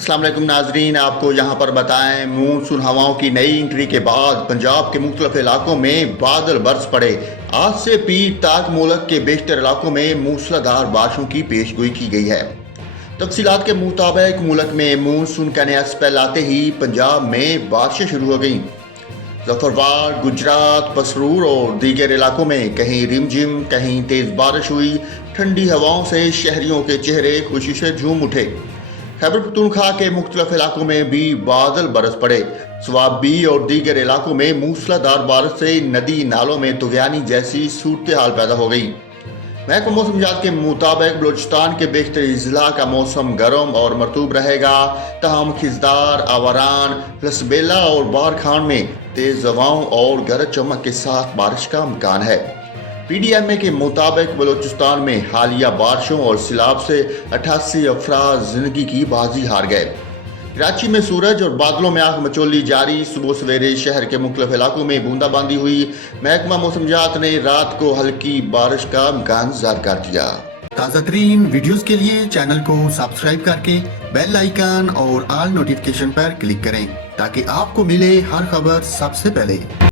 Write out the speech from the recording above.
अस्सलाम वालेकुम नाजरीन, आपको यहाँ पर बताएं मानसून हवाओं की नई एंट्री के बाद पंजाब के मुख्तलिफ इलाकों में बादल बरस पड़े। आज से पीर तक मुल्क के बेशतर इलाकों में मूसलाधार बारिशों की पेशगोई की गई है। तफसीलात के मुताबिक मुल्क में मानसून का नया स्पेल आते ही पंजाब में बारिशें शुरू हो गईं। जफरवार, गुजरात, पसरूर और दीगर इलाकों में कहीं रिमझिम कहीं तेज बारिश हुई। ठंडी हवाओं से शहरियों के चेहरे खुशी से झूम उठे। खैबर पख्तूनख्वा के मुख्तलिफ इलाकों में भी बादल बरस पड़े। स्वाबी और दीगर इलाकों में मूसलाधार बारिश से नदी नालों में तुगयानी जैसी सूरत हाल पैदा हो गई। महकमा मौसमियात के मुताबिक बलूचिस्तान के बेशतर अजला का मौसम गर्म और मरतूब रहेगा। तहम खिजदार, आवारान, लसबेला और बारखान में तेज हवाओं और गरज चमक के साथ बारिश का इम्कान है। PDMA के मुताबिक बलूचिस्तान में हालिया बारिशों और सैलाब से 88 अफराद जिंदगी की बाजी हार गए। कराची में सूरज और बादलों में आग मचोली जारी। सुबह सवेरे शहर के मुख्तलिफ इलाकों में बूंदाबांदी हुई। महकमा मौसमियात ने रात को हल्की बारिश का इम्कान जाहिर कर दिया। ताज़ा तरीन वीडियोस के लिए चैनल को सब्सक्राइब करके बेल आइकन और ऑल नोटिफिकेशन पर क्लिक करें ताकि आपको मिले हर खबर सबसे पहले।